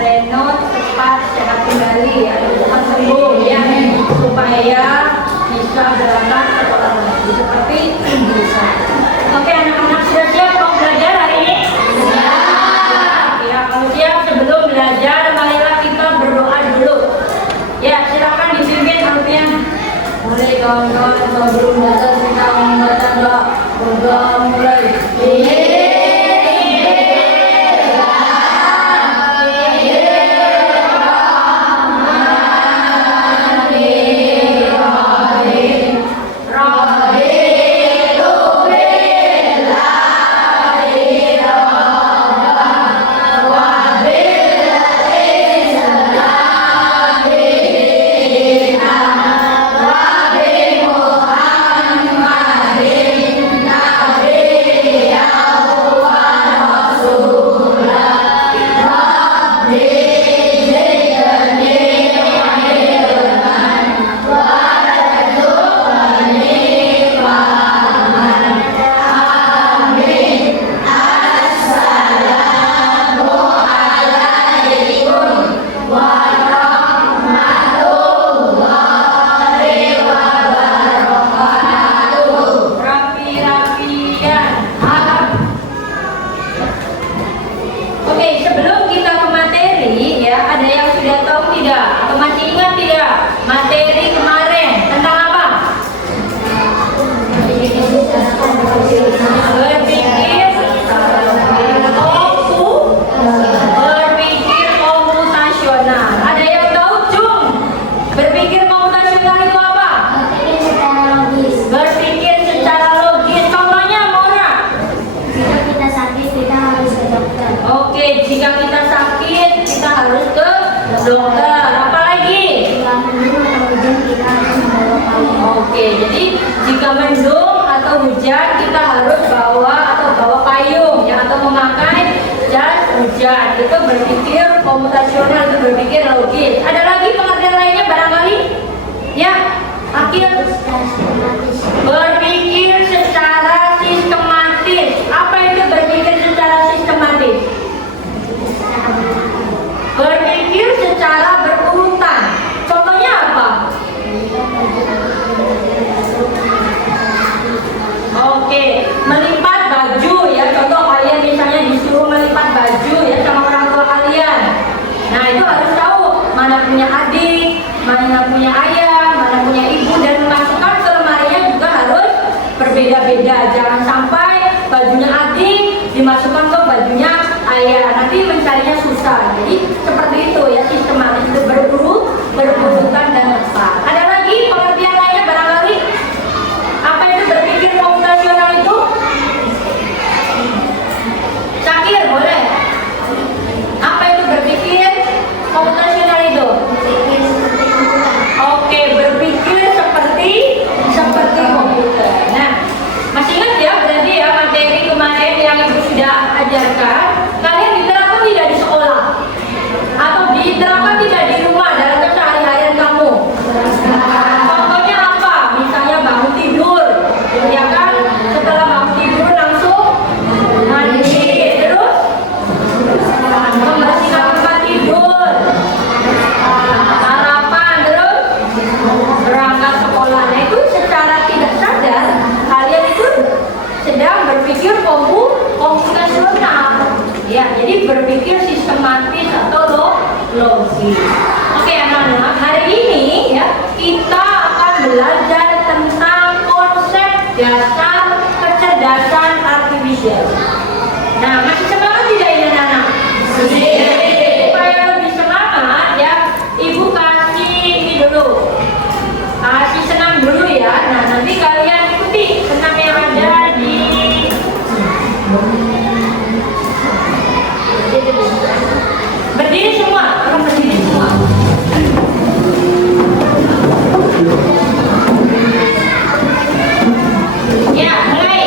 Reno cepat sehat kembali ya, cepat sembuh ya, supaya bisa berangkat sekolah lagi seperti bisa. Oke, anak-anak sudah siap mau belajar hari ini? Siap. Ya, kalau siap sebelum belajar marilah kita berdoa dulu. Ya, silakan dipimpin Alfian. Mulai kawan-kawan sebelum belajar kita membaca doa. Berdoa mulai. Jadi jika mendung atau hujan kita harus bawa payung ya, atau memakai jas hujan. Itu berpikir komputasional, itu berpikir logis. Ada lagi pengertian lainnya barangkali? Ya, akhir berpikir secara sistematis. Apa itu berpikir secara sistematis? Berpikir secara berurutan. Contohnya apa? Oke, melipat baju ya. Contoh kalian misalnya disuruh melipat baju ya sama orang tua kalian. Nah, itu harus tahu mana punya adik, mana punya ayah, mana punya ibu, dan memasukkan ke lemarinya juga harus berbeda-beda. Jangan sampai bajunya adik dimasukkan ke bajunya ayah, nanti mencarinya susah. Jadi seperti itu ya, sistematis, itu berurutan dan tepat. Ada lagi pengertian lainnya barangkali? Apa itu berpikir komputasional itu? Syakir, boleh? Apa itu berpikir komputasional itu? Oke, berpikir seperti komputer. Nah, masih ingat ya berarti ya materi kemarin yang ibu sudah ajarkan? Kalian diterapkan tidak di sekolah? Atau diterapkan tidak di rumah dalam keseharian kamu? Contohnya apa? Misalnya bangun tidur, ya kan? Setelah bangun tidur langsung mandi, terus membersihkan tempat tidur, sarapan, terus berangkat sekolah. Nah, itu secara tidak sadar kalian itu sedang berpikir komputasional. Ya, jadi berpikir sistematis atau logis. Oke, anak-anak, hari ini ya kita akan belajar tentang konsep dasar kecerdasan artifisial. Nah, masih semangat tidak ini anak-anak? Supaya lebih semangat ya, ibu kasih ini dulu, kasih senam dulu ya. Nah, nanti kalian ikuti senam yang ada di berdiri semua, akan berdiri semua. Ya, mulai.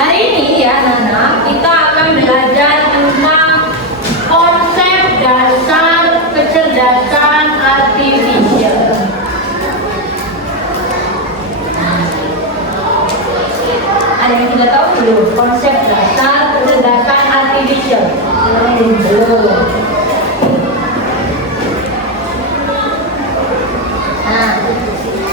Hari ini ya anak-anak, kita akan belajar tentang konsep dasar kecerdasan artifisial. Ada yang tidak tahu belum konsep dasar kecerdasan artifisial? Belum. Nah,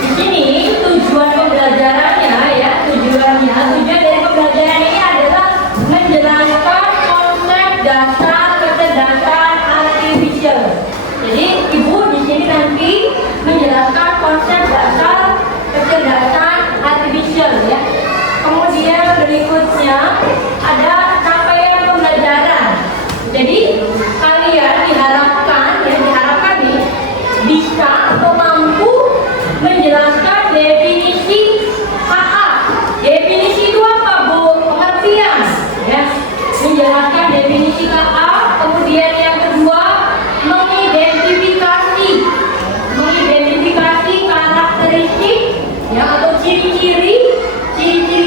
di sini tujuan pembelajarannya ya, tujuan dari pembelajaran ini adalah menjelaskan konsep dasar kecerdasan artifisial. Jadi ibu di sini nanti menjelaskan konsep dasar kecerdasan artifisial ya. Kemudian berikutnya ada capaian pembelajaran. Jadi kalian diharapkan nih bisa atau mampu menjelaskan definisi KA. Definisi itu apa, Bu? Pengertian ya. Menjelaskan definisi KA. Kemudian yang kedua, mengidentifikasi karakteristik ya atau ciri-ciri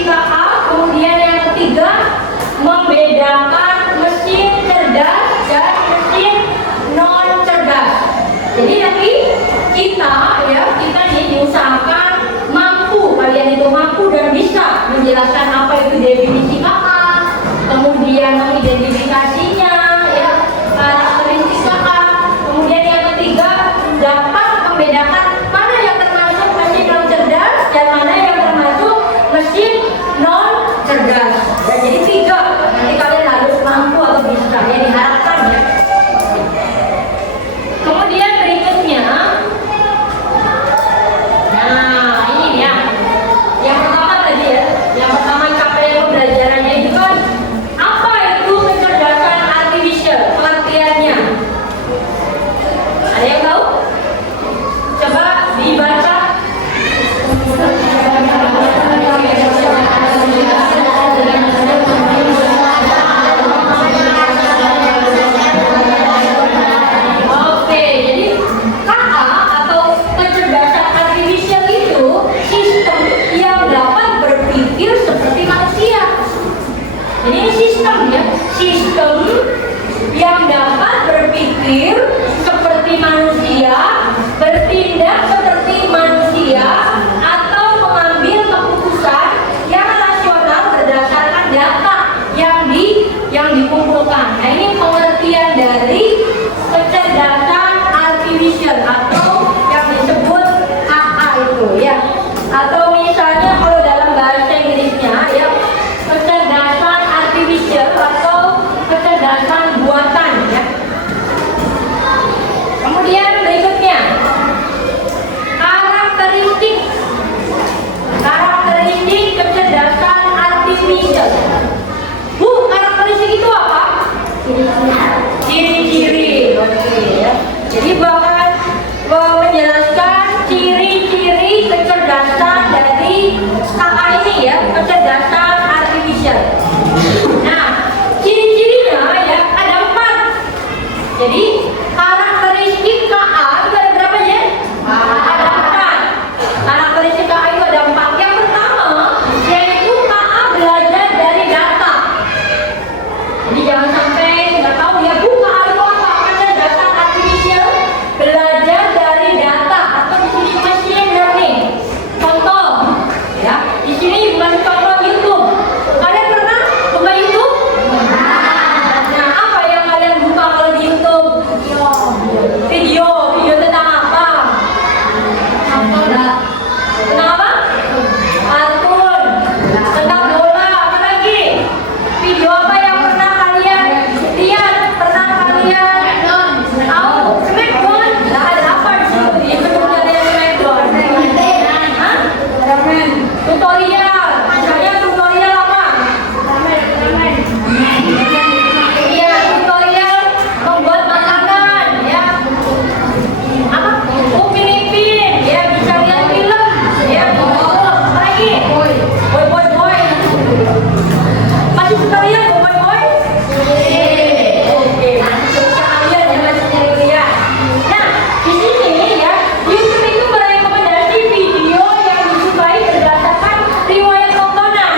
KA. Kemudian yang ketiga, membedakan mesin cerdas dan mesin non cerdas. Jadi nanti kita nih diusahakan kalian itu mampu dan bisa menjelaskan apa itu definisi KA, kemudian mengidentifikasinya ya, karakteristik KA. Kemudian yang ketiga, dapat membedakan mana yang termasuk mesin non cerdas dan mana yang termasuk mesin non cerdas. Ya, jadi tiga, nanti kalian harus mampu atau bisa ya, diharapkan ya. Kemudian berikutnya, nah ini ya, yang pertama tadi ya, yang pertama capaian pembelajarannya itu kan apa itu kecerdasan artifisial, pengertiannya. Ada yang tahu? Coba dibaca. Sistem yang dapat berpikir seperti manusia, bertindak seperti manusia, atau mengambil keputusan yang rasional berdasarkan data yang dikumpulkan. Nah, ini pengertian dari kecerdasan artifisial atau yang disebut KA itu ya. Atau misalnya kalau dalam bahasa Inggrisnya ya, kecerdasan artifisial atau kecerdasan buatan ya. Kemudian berikutnya, karakteristik kecerdasan artifisial. Bu, karakteristik itu apa? Ciri-ciri. Oke ya. Jadi bahkan menjelaskan ciri-ciri kecerdasan dari KA ini ya, kecerdasan artifisial. Nah, ciri-cirinya ya ada 4. Jadi karakteristik KA itu ada berapa ya? Ada 4. Karakteristik KA itu ada 4. Yang pertama yaitu KA belajar dari data. Jadi jangan sampai nggak tahu ya, Bu, KA itu apa? Kecerdasan artifisial belajar dari data atau di sini machine learning. Contoh ya, di sini bukan contoh YouTube. Kalian pernah buka YouTube? Nah, apa yang kalian buka kalau di YouTube? Video tentang apa? Kenapa? Kartun, tentang bola, apa lagi? Video apa yang pernah kalian lihat? Pernah kalian tahu? Smackdown? Nah, ada apa di situ? Di bentuknya ada Smackdown. Hah? Tutorial. Misalnya tutorial apa? Iya, tutorial membuat makanan ya. Apa? Upin Ipin ya, bisa lihat film ya. Apa lagi? Boy. Masih tutorial boy? Oke, nanti sekalian ya masih lihat. Nah, di sini ya, YouTube itu merekomendasi video yang disukai berdasarkan riwayat tontonan.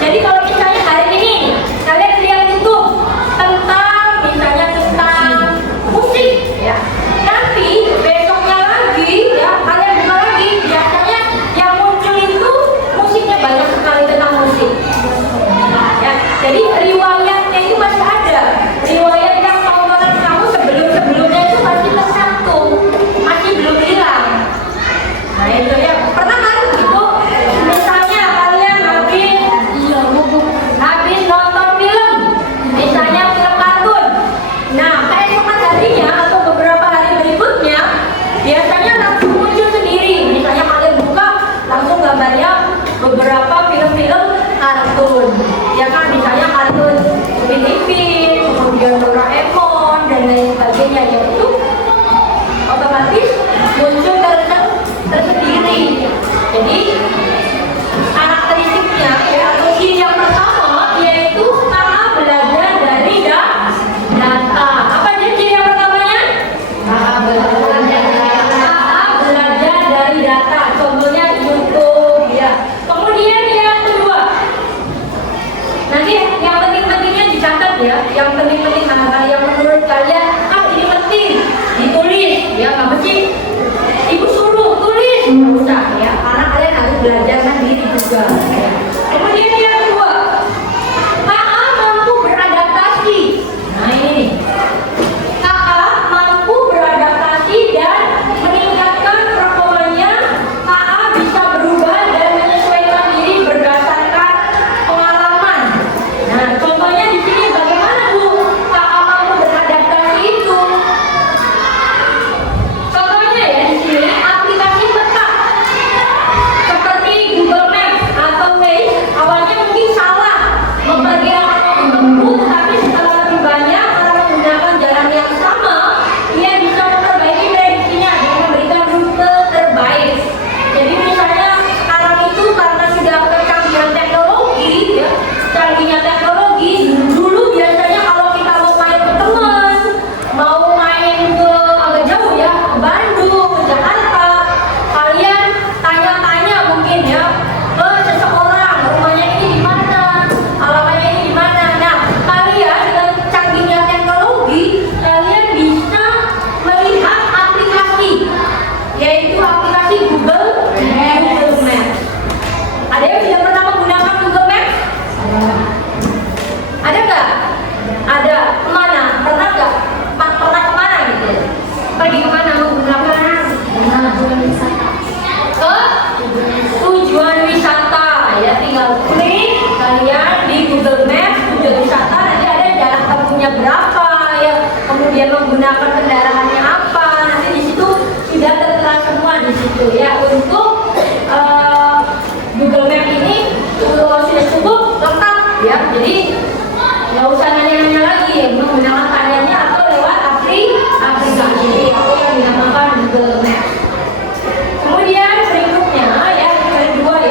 Jadi kalau misalnya ya kan, misalnya kartun Upin Ipin, kemudian Doraemon dan lain sebagainya, ya itu otomatis muncul tersendiri. Jadi karakteristiknya ya, atau ciri yang pertama yaitu KA belajar dari data. Apa aja ciri yang pertamanya? KA belajar dari data. Contohnya YouTube ya. Kemudian yang kedua, nanti yang penting-pentingnya dicatat ya. Yang penting-penting hal-hal yang menurut kalian ini penting ditulis ya. Nggak mesti ibu suruh tulis, nggak usah ya, karena kalian harus belajar mandiri juga ya. Kemudian yang kedua, KA mampu beradaptasi. Nah ini nih, KA mampu beradaptasi dan meningkatkan performanya. KA bisa berubah dan menyesuaikan diri berdasarkan pengalaman. Nah contohnya di sini bagaimana Bu KA mampu beradaptasi itu? Contohnya ya di sini aplikasi peta seperti Google Maps atau Waze, awalnya mungkin salah memperkirakan waktu tempuh, tetapi setelah lebih banyak orang menggunakan jalan yang sama, ia bisa memperbaiki prediksinya dengan memberikan rute terbaik. Jadi misalnya sekarang itu karena sudah kecanggihan teknologi ya, canggihnya teknologi, dulu biasanya kalau kita mau main ke teman, mau main ke agak jauh ya, ke Bandung, ke Jakarta, kalian tanya-tanya mungkin ya ke seseorang, rumahnya ini di mana, alamatnya ini di mana. Nah kalian dengan canggihnya teknologi, kalian bisa melihat aplikasi, yaitu aplikasi Google Maps. Ada yang sudah pernah menggunakan Google Maps? Ada nggak? Ada. Kemana? Pernah nggak? Pernah kemana gitu? Pergi kemana menggunakan? Ke tujuan wisata ya, tinggal klik kalian di Google Maps tujuan wisata, nanti ada jarak tempuhnya berapa ya, kemudian menggunakan kendaraannya apa, nanti di situ sudah tertera semua di situ ya. Untuk Google Maps ini kalau sudah cukup lengkap ya, jadi nggak usah nanya-nanya lagi ya, menggunakan tanyanya atau lewat aplikasi atau yang dinamakan Google Maps. Kemudian berikutnya ya,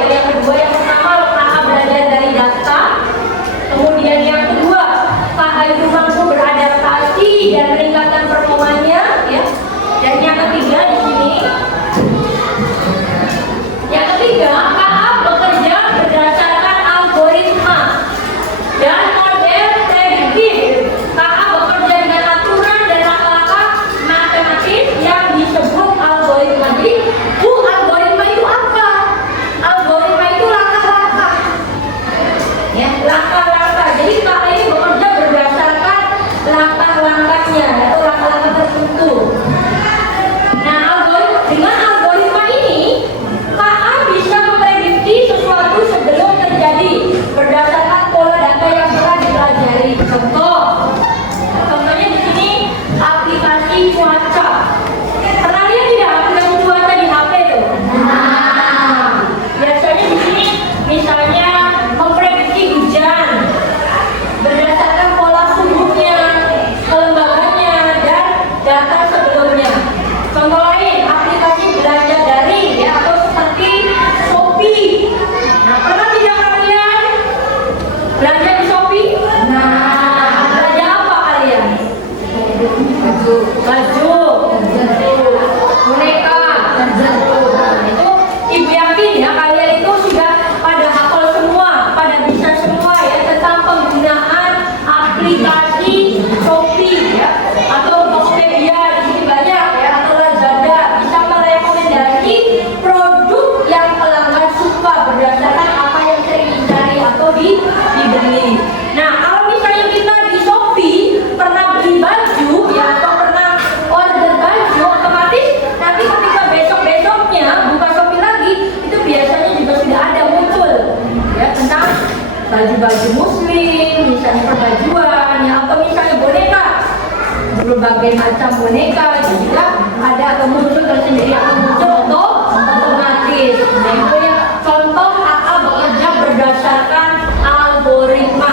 yang kedua yang pertama KA belajar dari data. Kemudian yang kedua, KA itu mampu beradaptasi dan meningkatkan performanya ya. Dan yang ketiga di sini, yang ketiga KA bekerja berdasarkan algoritma dan model prediktif. KA bekerja dengan aturan dan langkah-langkah matematis yang disebut algoritma. Jadi algoritma itu apa? Algoritma itu langkah-langkah ya, langkah-langkah. Jadi KA ini bekerja berdasarkan langkah-langkahnya atau langkah-langkah tertentu. Nah dengan algoritma ini KA bisa memprediksi sesuatu sebelum terjadi berdasarkan pola data yang telah dipelajari. Contohnya di sini aplikasi cuaca. Pernah lihat tidak aplikasi cuaca di HP tuh? Nah, biasanya di sini misalnya memprediksi hujan berdasarkan pola suhunya, kelembagaannya dan data sebelumnya. Contoh lain, aplikasi belanja daring ya, atau seperti Shopee. Nah, pernah tidak kalian belanja di Shopee? Nah, belanja apa kalian? Baju, boneka. Nah, itu ibu yakin ya kalian itu sudah pada hafal semua, pada bisa semua ya tentang penggunaan aplikasi Shopee ya, atau Tokopedia. Di sini banyak ya, atau Lazada, bisa merekomendasi produk yang pelanggan suka berdasarkan apa yang sering dicari atau dibeli. Nah kalau misalnya kita di Shopee pernah beli baju ya, atau pernah order baju, otomatis nanti ketika besok-besoknya buka Shopee lagi, itu biasanya juga sudah ada muncul ya tentang baju-baju muslim, misalnya perbajuan ya, atau misalnya boneka, berbagai macam boneka itu juga ada atau muncul tersendiri atau muncul otomatis. Nah itu ya contoh KA bekerja berdasarkan algoritma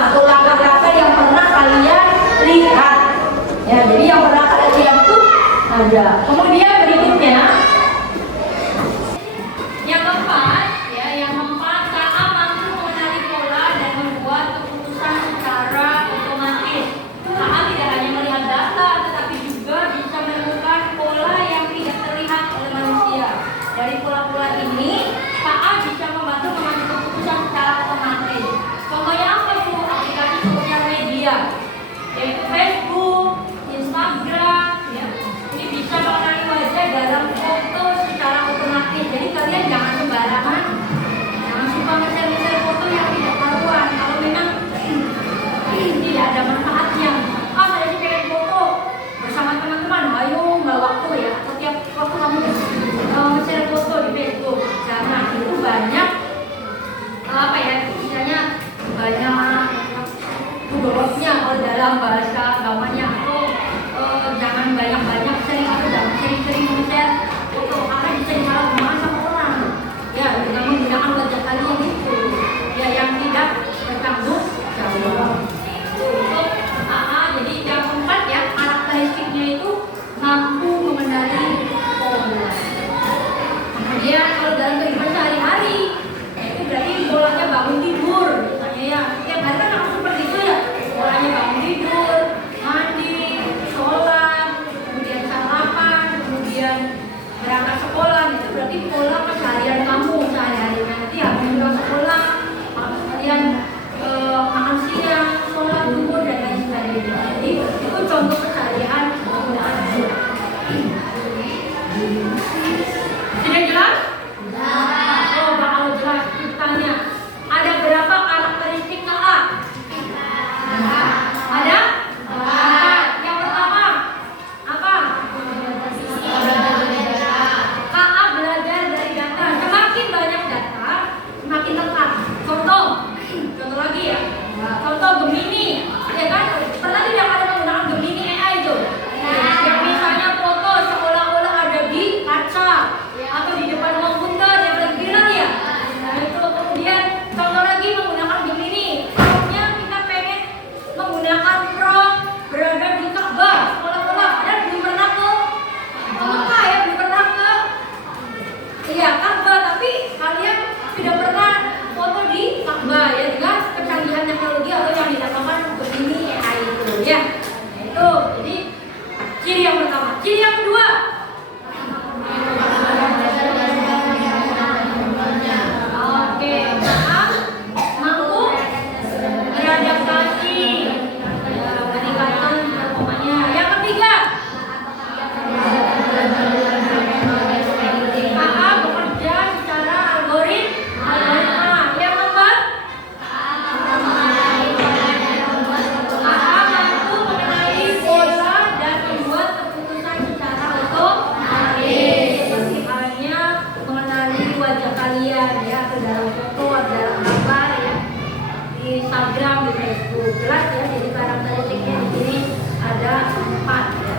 Instagram, di Facebook. Jelas ya, jadi karakteristiknya di sini ada 4 ya.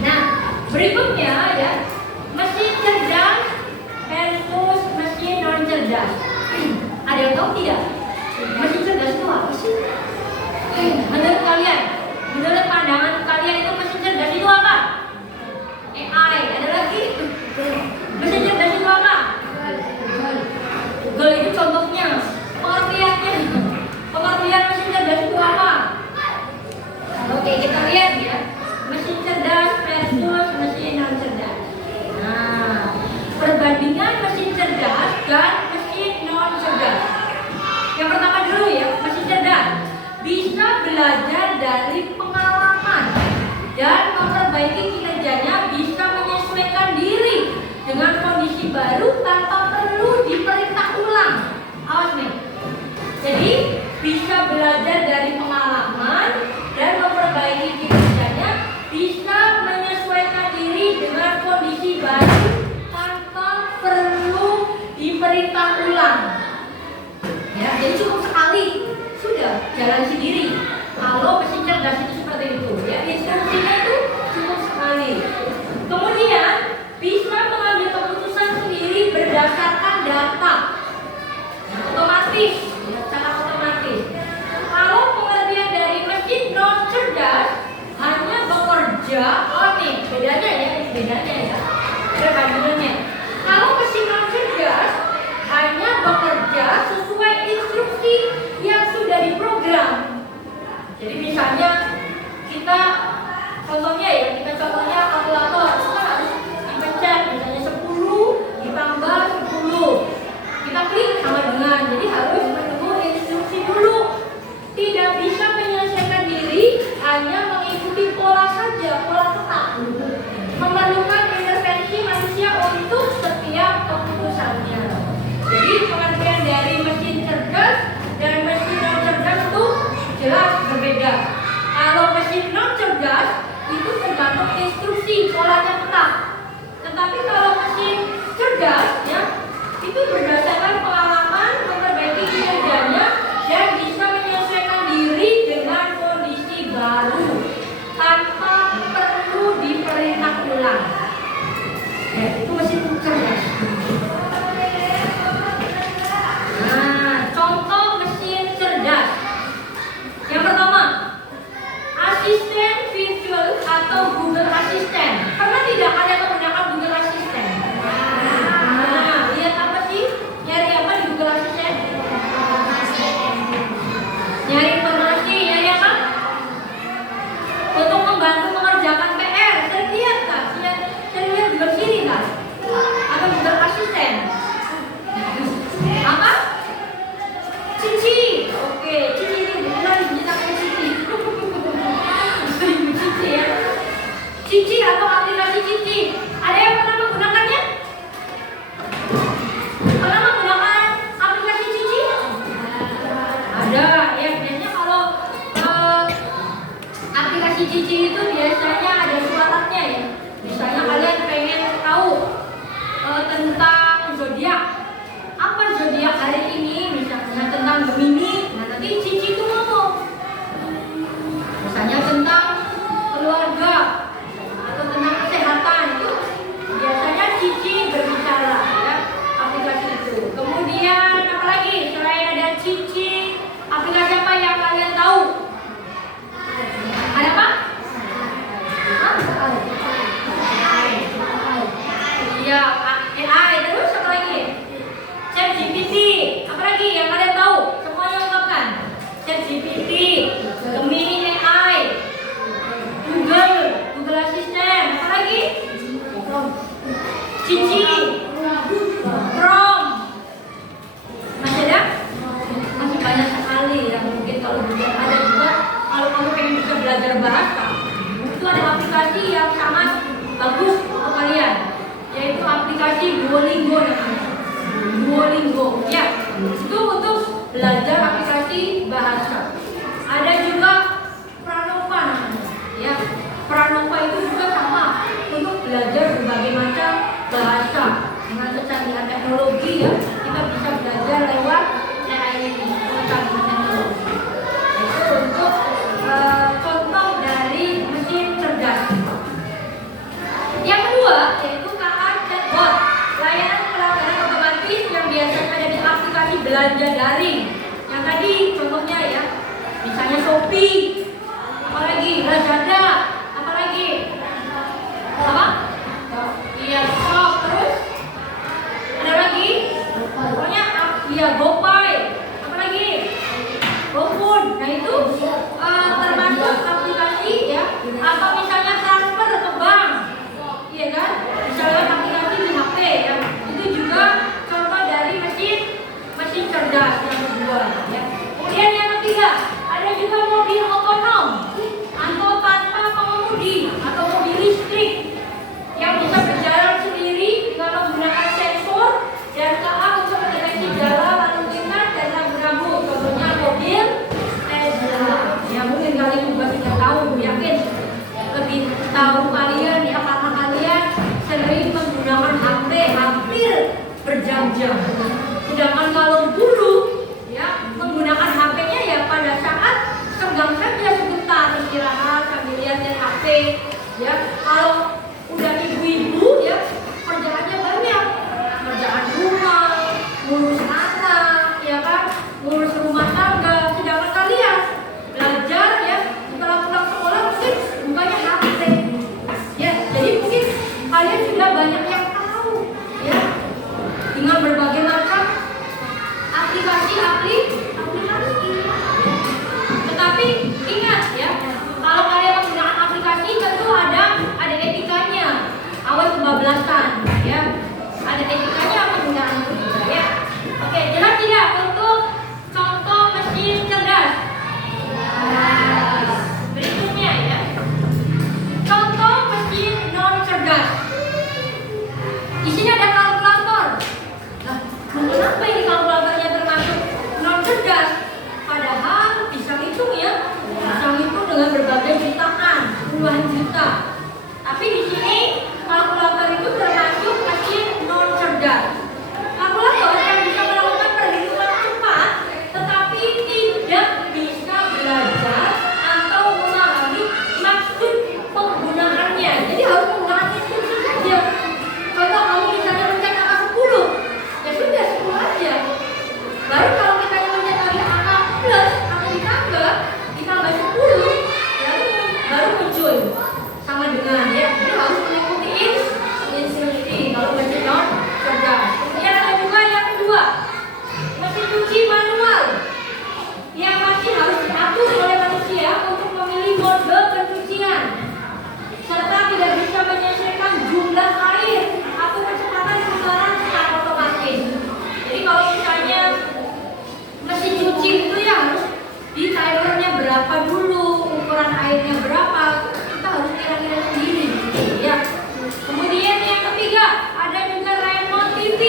Nah, berikutnya ya, mesin cerdas versus mesin non cerdas. Ada yang tahu tidak? Mesin cerdas itu apa sih? Menurut kalian, menurut pandangan kalian itu mesin cerdas itu apa? AI. Ada lagi? Mesin cerdas itu apa? Google itu contohnya. Pengertiannya, pengertian mesin cerdas itu apa? Oke, kita lihat ya. Mesin cerdas versus mesin non cerdas. Nah, perbandingan mesin cerdas dan mesin non cerdas. Yang pertama dulu ya, mesin cerdas bisa belajar dari pengalaman dan memperbaiki kinerjanya, bisa menyesuaikan diri dengan kondisi baru tanpa perlu diperintah ulang. Awas nih. Jadi bisa belajar dari pengalaman dan memperbaiki kinerjanya, bisa menyesuaikan diri dengan kondisi baru tanpa perlu diperintah ulang. Ya, jadi cukup sekali sudah jalan sendiri. Kalau mesin cerdas itu seperti itu, ya instruksinya itu cukup sekali. Kemudian bisa mengambil keputusan sendiri berdasarkan data, otomatis, ya, secara otomatis. Kalau pengertian dari mesin non cerdas hanya bekerja, oh nih bedanya ya, bedanya ya, perbandingannya. Kalau mesin non cerdas hanya bekerja sesuai instruksi yang sudah diprogram. Jadi misalnya kita contohnya ya, kita contohnya kalkulator itu kan harus dipencet misalnya 10 ditambah 10. Kita klik sama dengan, jadi harus menunggu instruksi dulu. Tidak bisa menyelesaikan diri, hanya mengikuti pola saja, pola tetap. Memerlukan intervensi manusia untuk setiap keputusannya. Jadi pengertian dari mesin cerdas dan mesin non cerdas itu jelas berbeda. Kalau mesin non cerdas itu tergantung instruksi, polanya tetap. Tetapi kalau mesin cerdas ya, itu berdasarkan pengalaman, memperbaiki kinerjanya dan bisa menyelesaikan diri dengan kondisi baru tanpa perlu diperintah ulang. Ya, itu mesin cerdas. Nah, contoh mesin cerdas. Yang pertama, asisten virtual atau Google Assistant. Pernah tidak kalian menggunakan Google Assistant? Nah, lihat apa sih? Nyari apa di Google Assistant? Nyari informasi, nyari apa? Untuk membantu mengerjakan PR. Saya lihat kan? Saya lihat di sini kan? Ada Google Assistant. Apa? Cici. Oke, Cici ini benar dinyatakan Cici. Cici ya. Cici atau aplikasi Cici. Ada yang pernah menggunakannya? Pernah menggunakan aplikasi Cici? Ada. Ya, biasanya kalau aplikasi Cici itu biasanya ada syaratnya ya. Misalnya kalian pengen tahu tentang zodiak. Apa zodiak hari ini? Misalnya tentang Gemini. Nah, nanti Cici itu ngomong. Misalnya tentang keluarga atau tentang kesehatan, itu biasanya Cici berbicara ya, aplikasi itu. Kemudian apa lagi selain ada Cici, aplikasi apa yang kalian tahu? Ada apa? Iya, AI. Terus apa lagi? ChatGPT. Apa lagi yang kalian tahu? Semuanya ungkapkan. ChatGPT, Gemini AI, Google Assistant. Apa lagi? Cici, Chrome. Masih ada? Masih banyak sekali yang mungkin kalau juga ada juga. Kalau kamu pengen bisa belajar bahasa, itu ada aplikasi yang sangat bagus untuk kalian, yaitu aplikasi Duolingo namanya. Duolingo, ya, itu untuk belajar aplikasi bahasa. Ada juga Pranova namanya, ya. Pranova itu juga sama untuk belajar berbagai macam bahasa. Dengan kecanggihan teknologi ya, kita bisa belajar lewat daring. Yang tadi contohnya ya, misalnya Shopee, apalagi Lazada, apalagi apa? Iya, shop, terus ada lagi, pokoknya iya GoPay, apalagi GoFood. Nah itu termasuk aplikasi ya, atau misalnya transfer ke bank, iya kan? Misalnya aplikasi di HP ya, itu juga contoh dari mesin cerdas yang kedua ya. Kemudian yang ketiga, ada juga mobil otonom atau tanpa pengemudi atau mobil listrik yang bisa berjalan sendiri dengan menggunakan sensor dan KA untuk mendeteksi jalan lalu lintas dan rambu-rambu. Contohnya mobil Tesla. Ya mungkin kalian juga tidak tahu, yakin lebih tahu kalian ya, karena kalian sering menggunakan HP hampir berjam-jam. Sedangkan kalau dulu ya menggunakan HP-nya ya pada saat senggang saja sebentar istirahat sambil lihat HP ya. Kalau udah ibu-ibu ya kerjaannya banyak, kerjaan rumah, ngurus anak ya kan, ngurus rumah tangga. Sedangkan kalian belajar ya, setelah pulang sekolah mungkin bukanya HP ya. Jadi mungkin kalian sudah banyak yang tahu ya dengan berbagai macam aplikasi. Tetapi ingat ya, kalau kalian menggunakan aplikasi tentu ada etikanya. Awas kebablasan ya. Ada etikanya penggunaan itu juga ya. Oke, jelas tidak untuk contoh mesin cerdas? Berikutnya ya. Contoh mesin non cerdas. Di sini ada kalkulator. Nah, kenapa ini kalkulatornya termasuk non cerdas? Padahal bisa hitung ya, bisa hitung dengan berbagai jutaan, puluhan juta. Tapi di sini kalkulator itu termasuk mesin non cerdas. Kalkulator yang bisa melakukan perhitungan cepat, tetapi tidak bisa belajar atau memahami maksud penggunaannya. Jadi harus menggunakan instruksi saja. Kalau kamu misalnya mencet angka 10, ya sudah 10 aja. Baru kalau kita yang mencet angka plus, angka ditambah 10, ya baru muncul sama dengan ya. Jadi harus mengikuti instruksi kalau mesin non cerdas. Kemudian ada juga yang kedua, mesin cuci manual yang masih harus diatur oleh manusia untuk memilih mode pencucian serta tidak bisa menyesuaikan jumlah air atau kecepatan putaran secara otomatis. Jadi kalau misalnya mesin cuci itu ya harus di timernya berapa dulu, ukuran airnya berapa, kita harus kira-kira sendiri ya. Kemudian yang ketiga, ada juga remote TV.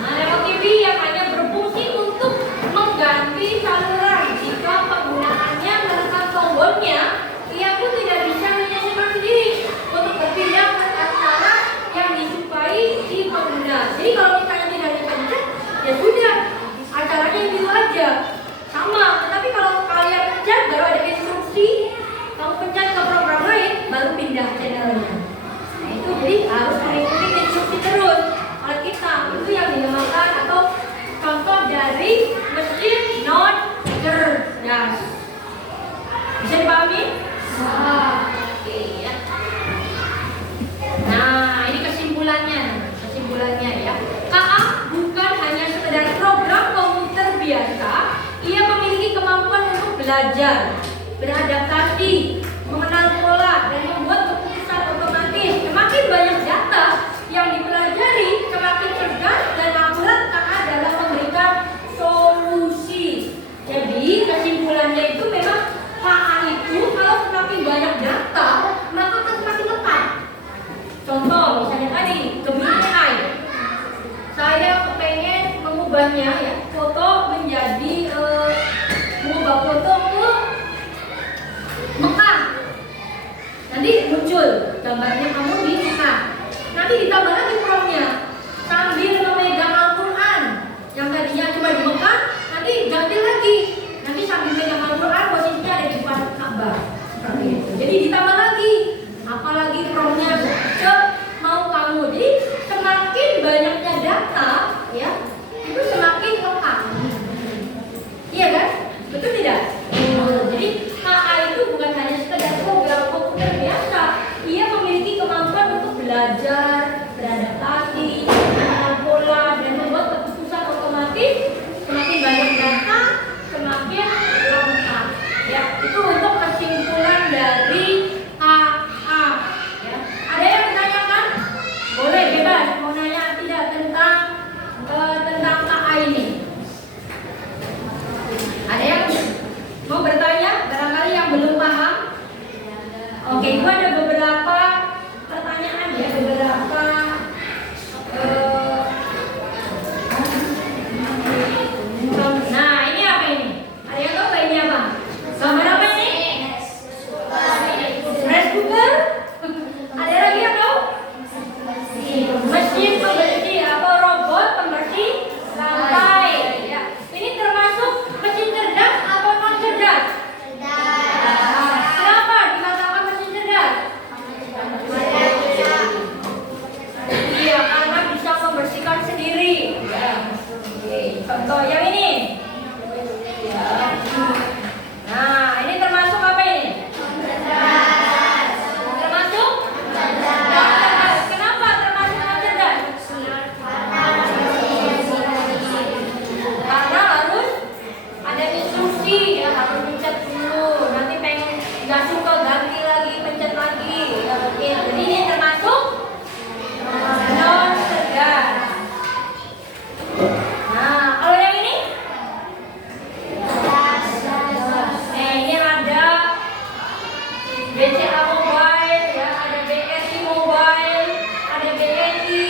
Nah, remote TV yang hanya berfungsi untuk mengganti saluran. Jika penggunaannya menekan tombolnya, ia pun tidak bisa menyesuaikan sendiri untuk berpindah ke acara yang disukai si pengguna. Jadi kalau misalnya tidak dipencet, ya sudah, acaranya itu aja sama. Tetapi kalau kalian pencet baru ada instruksi, kamu pencet ke program lain baru pindah channelnya. Nah itu jadi harus mengikuti instruksi terus oleh kita. Itu yang dinamakan atau contoh dari mesin non cerdas. Bisa dipahami? Oke ya. Nah ini kesimpulannya ya. KA bukan hanya sekedar program komputer biasa. Ia memiliki kemampuan untuk belajar, beradaptasi, mengenal pola, dan membuat keputusan otomatis. Semakin banyak data yang dipelajari, semakin cerdas dan akurat KA dalam memberikan solusi. Jadi kesimpulannya itu memang KA itu kalau semakin banyak data, maka akan semakin lekat. Contoh misalnya tadi, Gemini. Saya pengen mengubahnya ya, foto menjadi mengubah foto ke Mekah. Nanti muncul gambarnya kamu di Mekah. Nanti ditambah lagi promptnya sambil memegang Al-Quran. Yang tadinya cuma di Mekah, nanti ganti lagi. Nanti sambil megang Al-Quran posisinya ada di depan Ka'bah. Seperti itu. Jadi ditambah lagi, apalagi promptnya mau kamu. Jadi semakin banyaknya data ya, itu semakin lengkap. contoh yang ini. Ya. Nah, ini termasuk apa ini? Termasuk? Cerdas. Kenapa termasuk cerdas? Karena harus ada instruksi, ya, harus pencet dulu. Nanti pengen nggak suka ganti lagi, pencet lagi. Ya, oke. Jadi ini termasuk non cerdas. Nah, kalau yang ini? Ini ada BCA Mobile, ya, ada BRI Mobile, ada BNI,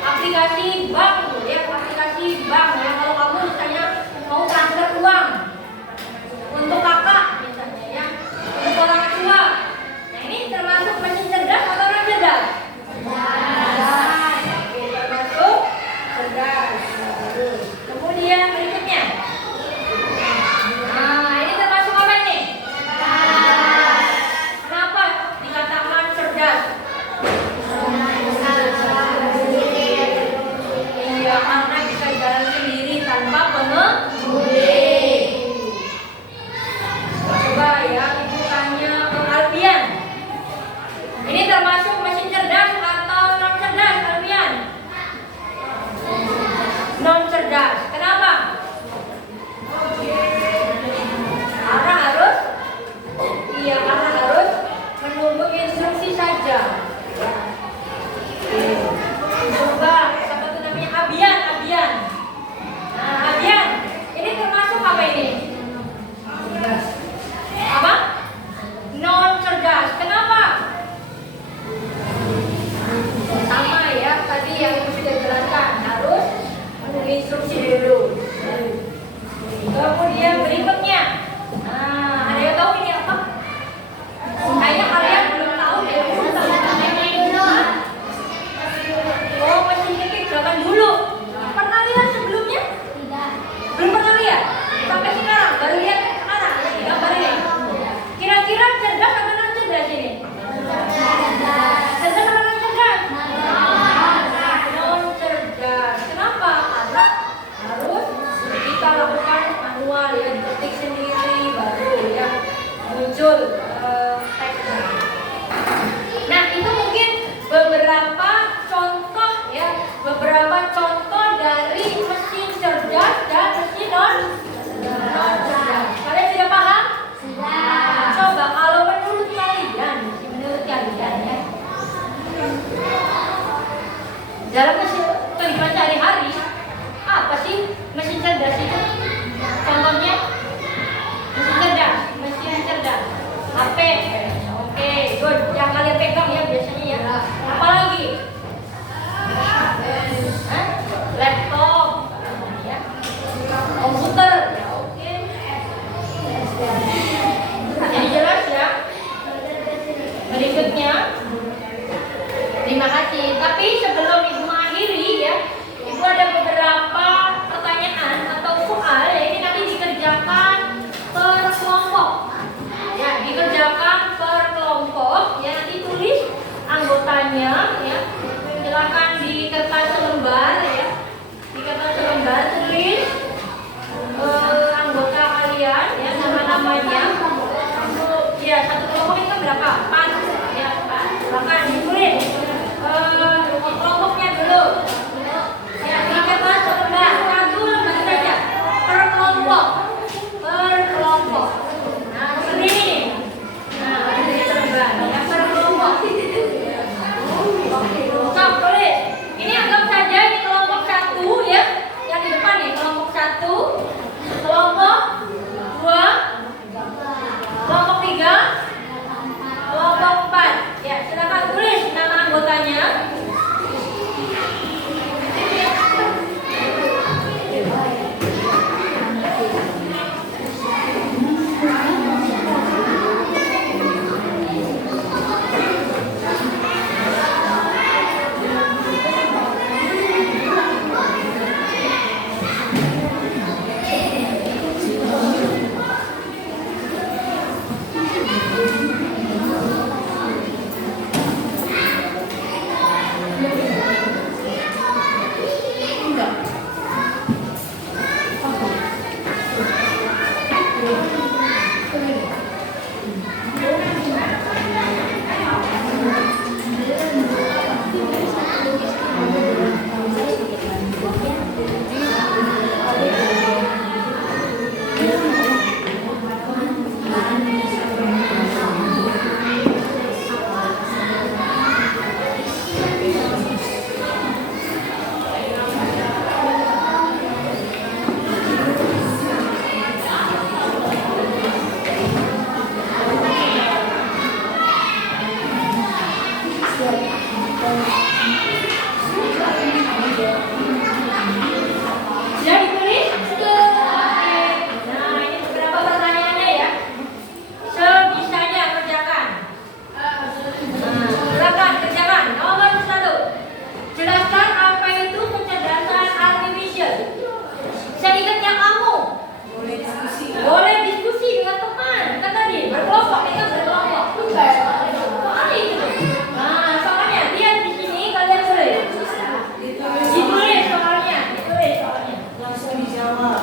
aplikasi bank, ya, aplikasi bank, ya. Kalau kamu misalnya mau transfer uang untuk kakak, misalnya, ya, untuk orang tua. Nah, ini termasuk mesin cerdas atau non cerdas? Oke, termasuk cerdas. Kemudian berikutnya. Nah, ini termasuk apa ini? Kenapa dikatakan cerdas? Iya, karena bisa jalan sendiri tanpa pengemudi. Coba ya, ibu tanya ke Alfian. Ini termasuk mesin cerdas atau non cerdas, Alfian? Non cerdas. Kenapa? Karena harus, iya, karena harus menunggu instruksi saja. Coba, siapa tuh namanya? Abian. Nah, Abian, ini termasuk apa ini? Apa? Non cerdas. Kenapa? Sama ya, tadi yang ibu sudah jelaskan, harus menunggu instruksi dulu. Kemudian berikutnya. Nah, ada yang tahu ini apa? Kayaknya kalian belum tahu deh. Oh, mesin ketik zaman dulu. Pernah lihat sebelumnya? Tidak. Belum pernah lihat? Sampai sekarang, baru lihat sekarang. Lihat gambar ini. Kira-kira cerdas atau non cerdas ini? Cerdas atau non cerdas? Non cerdas. Kenapa? Karena harus kita lakukan manual, ya, diketik sendiri baru ya muncul teksnya. Nah, itu mungkin beberapa contoh, ya, beberapa contoh dari mesin cerdas dan mesin non cerdas. Kalian sudah paham? Sudah. Coba kalau menurut kalian ya, dalam kehidupan sehari-hari apa sih mesin cerdas itu? Contohnya mesin cerdas, HP. Oke, good. Yang kalian pegang ya biasanya ya. Apalagi? Laptop, ya. Komputer. Ya, oke. Jadi jelas ya. Berikutnya. Terima kasih. Tapi sebelum ibu mengakhiri ya, ibu ada beberapa pertanyaan atau soal, ya, ini nanti dikerjakan per kelompok. Ya, dikerjakan per kelompok. Ya, nanti tulis anggotanya. Ya, silakan di kertas selembar. Ya, di kertas selembar tulis anggota kalian. Ya, nama-namanya. Ya, satu kelompok itu berapa? 4. Ya, 4. Silakan ditulis. Kelompoknya dulu. Ya, di kertas selembar. Satu lembar saja. Per kelompok. Nah, seperti ini. Nah, ini selembar. Ya, per kelompok. Oke, tulis. Ini anggap saja ini kelompok 1 ya, yang di depan ya. ikatnya kamu? Boleh diskusi dengan teman. Kan tadi berkelompok, itu berkelompok. Soalnya itu. Nah, soalnya lihat di sini kalian boleh. Ditulis soalnya, langsung dijawab.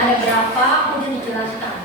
Ada berapa, kemudian dijelaskan.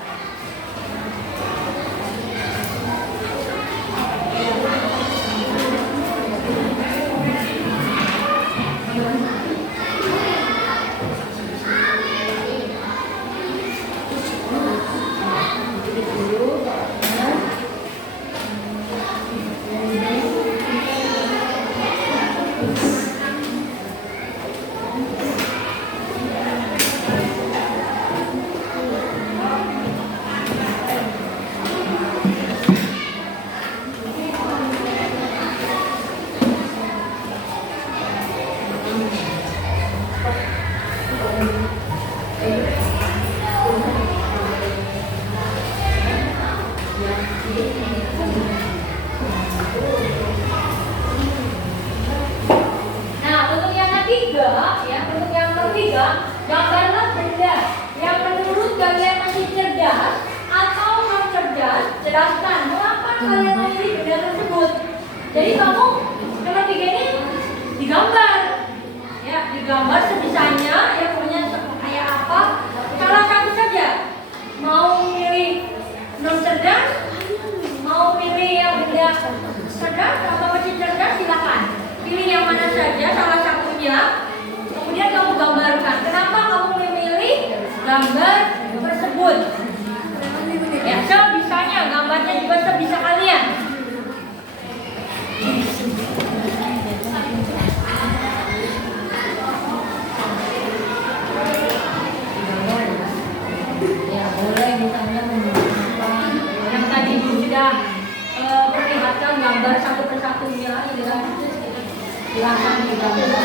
Gambarlah benda yang menurut kalian masih cerdas atau non cerdas. Jelaskan mengapa kalian memilih benda tersebut. Jadi kamu nomor 3 ini digambar, ya digambar sebisanya, ya punya kayak apa. Salah satu saja. Mau milih non cerdas, mau pilih yang benda cerdas atau masih cerdas, silakan. Pilih yang mana saja, salah satunya. Kemudian kamu gambarkan. Kenapa kamu memilih gambar tersebut? Ya, sebisanya, gambarnya juga sebisa kalian. Ya, boleh misalnya yang tadi sudah perlihatkan gambar satu persatunya, silakan digambar.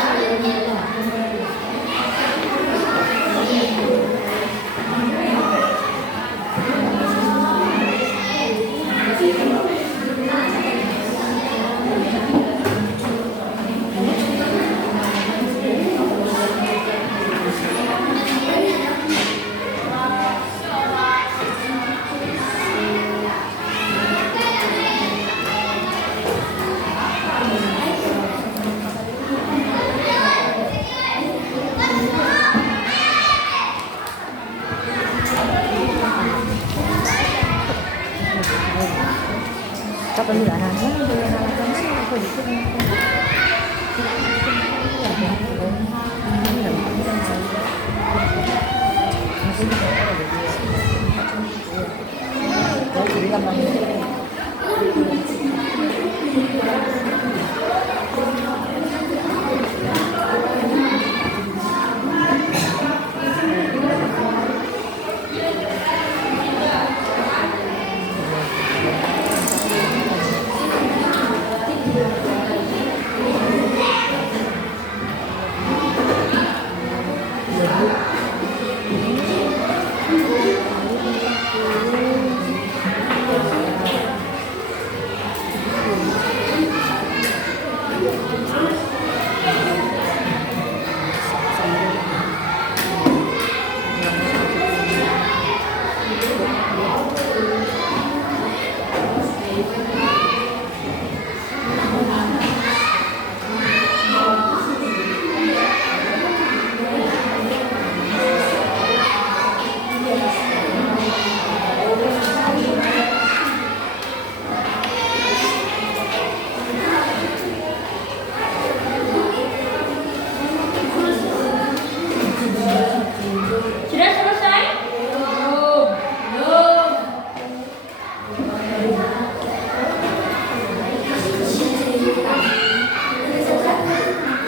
Sudah selesai?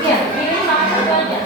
Ya, ini sama satu aja.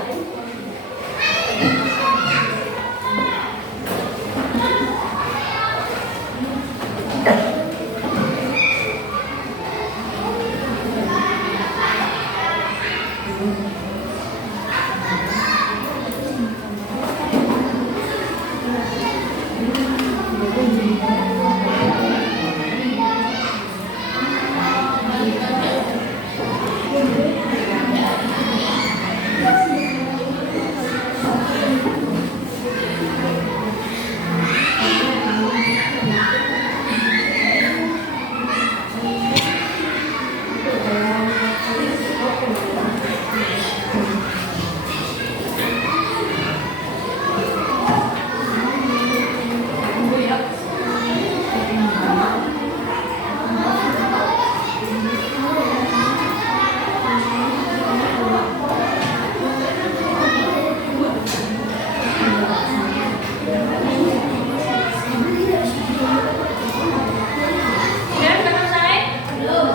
Sudah selesai? Belum.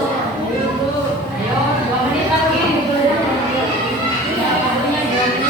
Ayo, 2 menit lagi. Waktunya 2 menit lagi.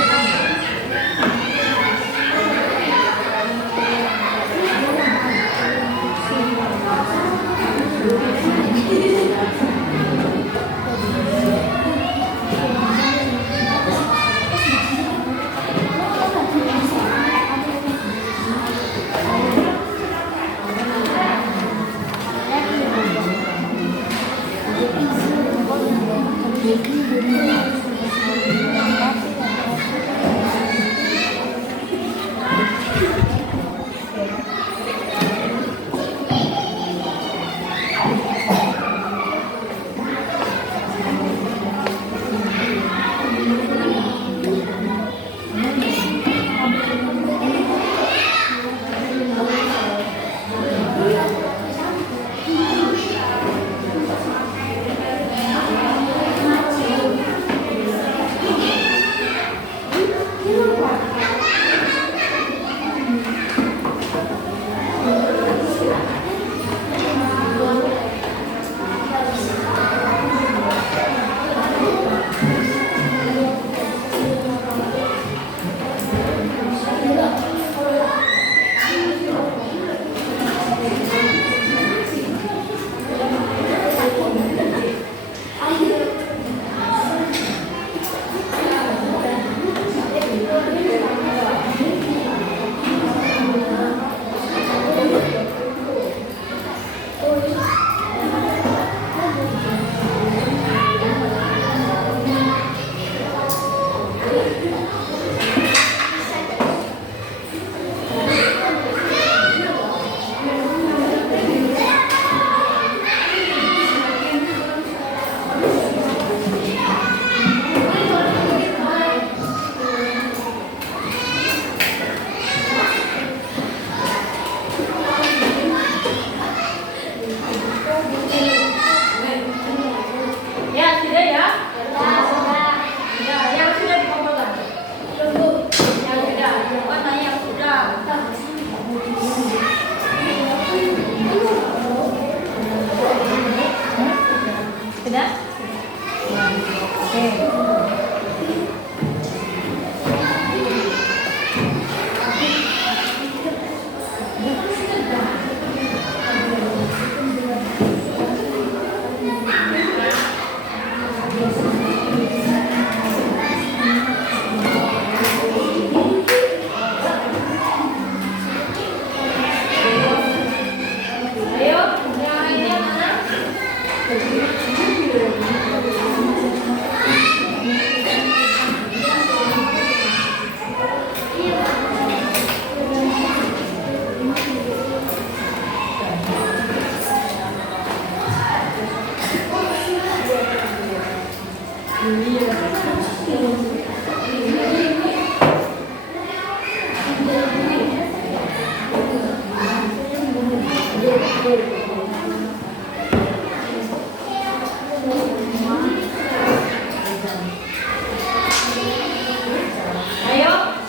Ayo,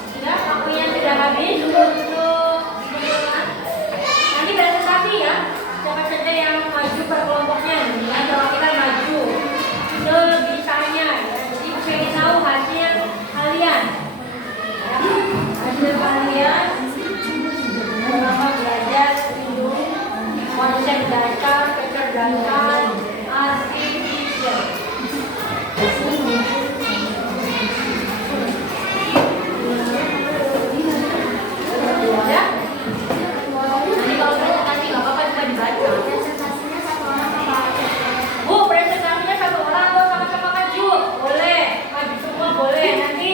sudah waktunya sudah habis untuk nanti presentasi ya. Siapa saja yang maju per kelompoknya, ya coba kita maju sebisanya. Ya. Jadi pengen tahu hasil kalian. Ya. Hasil kalian selama belajar konsep dasar kecerdasan artificial. Ya. Nanti kalau presentasi nggak apa-apa cuma dibaca. Bu, presentasinya satu orang atau sama-sama maju? Boleh, maju semua boleh. Nanti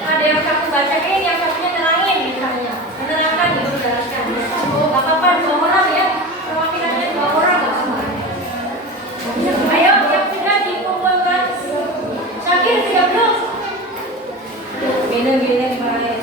ada yang satu bacain, yang satunya nerangin misalnya. Menerangkan gitu, jelaskan. Nggak apa-apa, dua orang ya. Perwakilannya dua orang nggak apa-apa. Ayo, yang sudah dikumpulkan. Sakir, sudah belum? Gini, baik.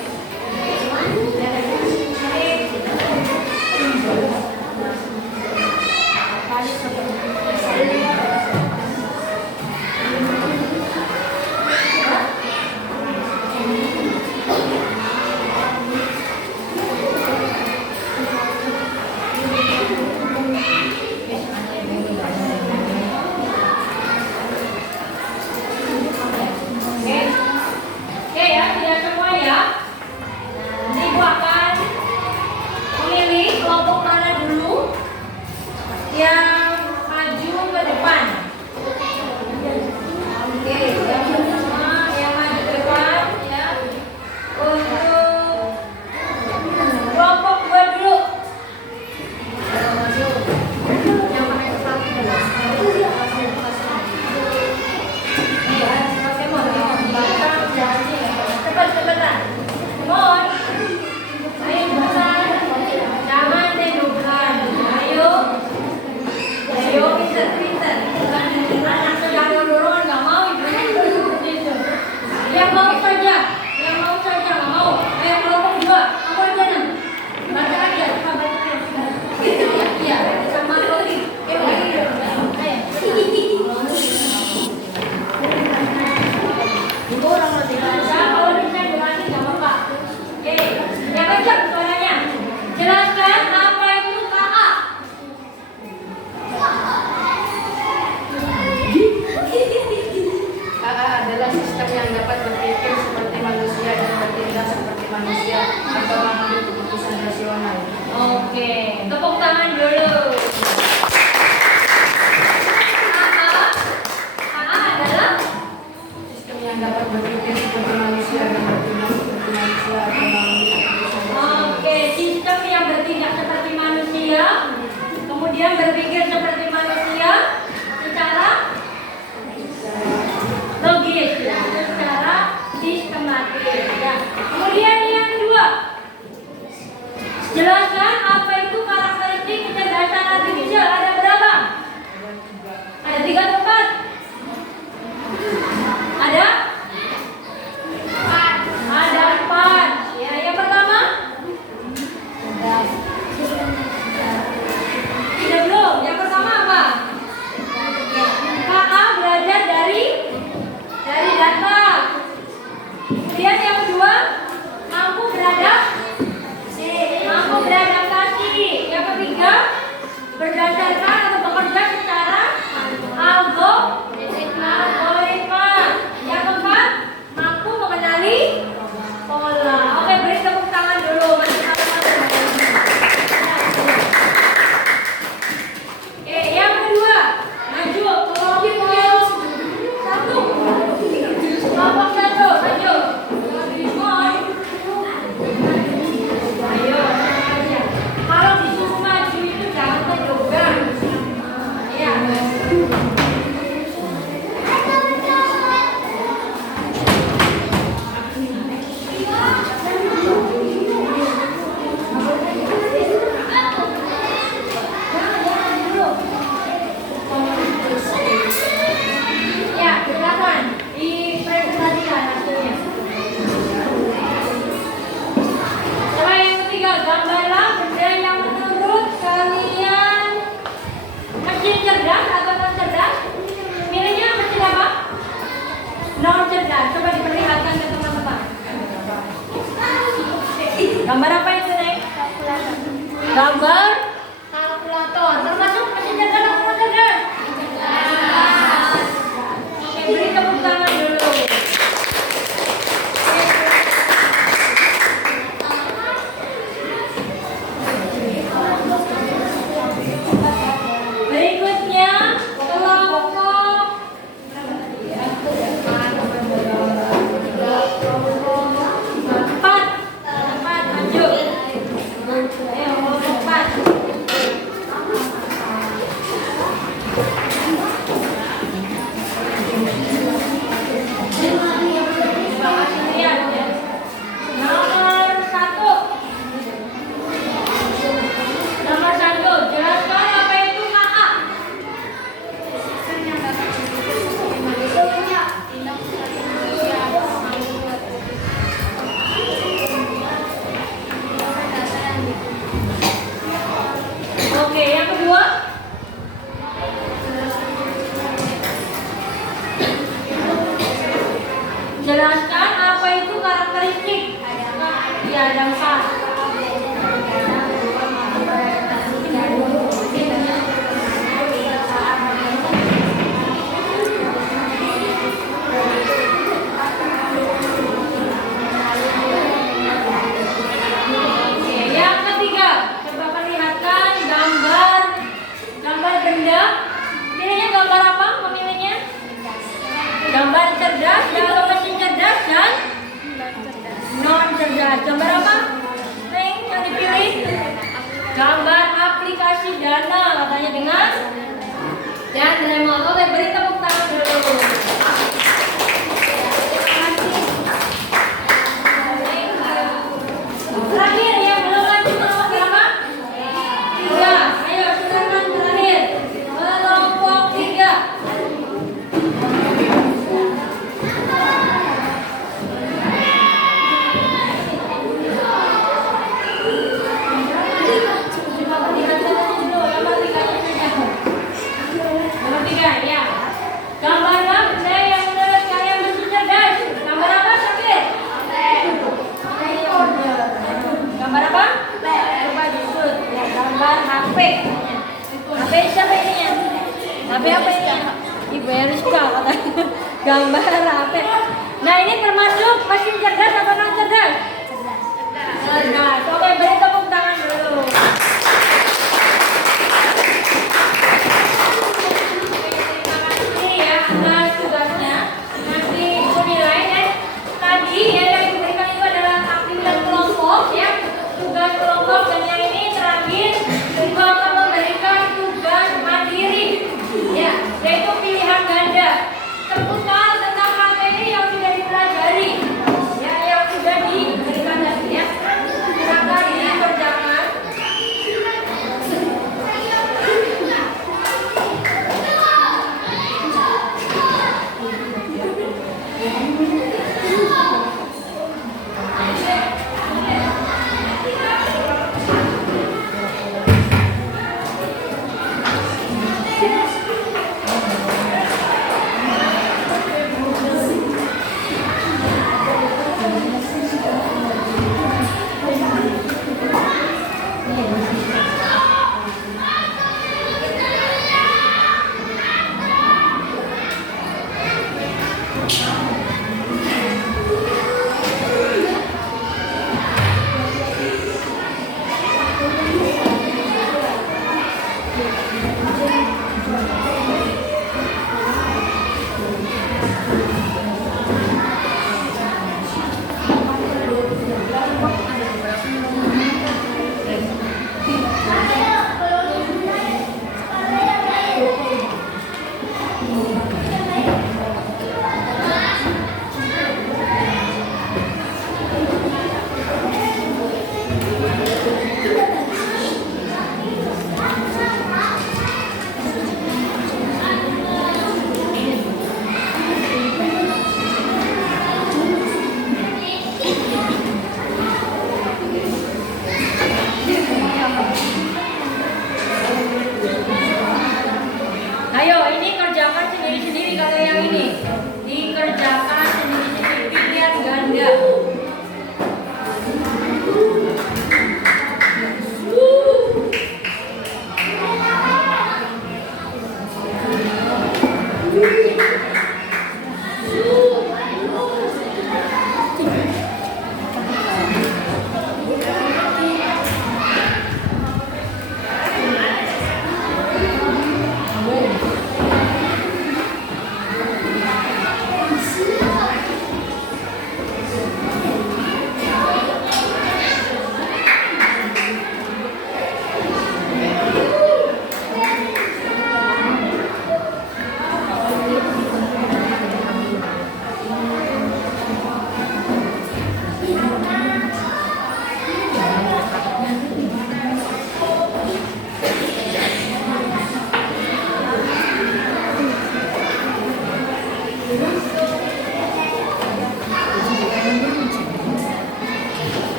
Oke ya, tidak semua ya. Nanti Ibu akan memilih kelompok mana dulu yang maju ke depan. Oke, yang pertama yang maju ke depan ya. Untuk kelompok 2 dulu. Yang pakai sepatu. Cepat-cepatan. Mohon. Ayo cepetan. Jangan tendukan. Ayo. Ayo pintar-pintar. Anak sedang dorongan nggak mau ibunya begitu. Yang mau saja. Nggak mau. Ayo kelompok 2. Kamu aja nih. Baca aja. Iya. Sama Rodi. Ayo. Ibu orang Rodi. Kalau bisa diulangi nggak apa-apa. Oke. Yang kencang suaranya. Jelaskan apa itu KA. KA adalah sistem yang dapat berpikir seperti manusia dan bertindak seperti manusia atau mengambil keputusan rasional. Oke. Tepuk tangan dulu. KA adalah Sistem yang dapat berpikir seperti manusia dan bertindak seperti manusia atau mengambil keputusan rasional. oke, sistem yang bertindak seperti manusia, kemudian berpikir seperti manusia secara logis, ya, secara sistematis. Ya. Kemudian yang kedua, jelaskan apa itu karakteristik kecerdasan artifisial. Ada berapa? Ada 3 atau 4? Ada? Ada 4. Ya, yang pertama? Tidak belum. Yang pertama Gambar apa itu, Neng? Gambar kalkulator. Termasuk mesin cerdas atau mesin cerdas? Oke, beri tepuk tangan dulu. Berikutnya kelompok 4. Maju. Ayo kelompok 4. Lihat ya. Nomor 1. Nomor 1, jelaskan apa itu KA. Oke, yang kedua. Jelaskan apa itu karakteristik. Ya, ada 4. Oke, yang ketiga, coba perlihatkan gambar benda. Pilihnya gambar apa memilihnya? Gambar cerdas, kalau mesin cerdas dan non cerdas. Gambar apa? Neng, yang dipilih? Gambar aplikasi Dana, katanya dengan dan remote. Oke, beri tepuk tangan dulu. Terakhir yang belum lanjut kelompok berapa? 3. Ayo silakan terakhir. Kelompok 3. Nomor 3 ya. Gambar benda yang menurut kalian mesin cerdas. Gambar apa, Syakir? Gambar apa? Coba disebut. Ya, gambar HP. HP siapa ini ya? HP apa ini ya? Ibu Eriska katanya. Gambar HP. Nah, ini termasuk mesin cerdas atau non cerdas? Cerdas. Oke, beri tepuk tangan dulu. Terima kasih ya atas tugasnya. Nanti ibu nilai dan tadi yang diberikan itu adalah aktivitas kelompok ya. Tugas kelompok dan yang ini terakhir ibu akan memberikan tugas mandiri ya, yaitu pilihan ganda seputar tentang materi yang sudah dipelajari ya, yang sudah diberikan tadi ya. Silakan dikerjakan.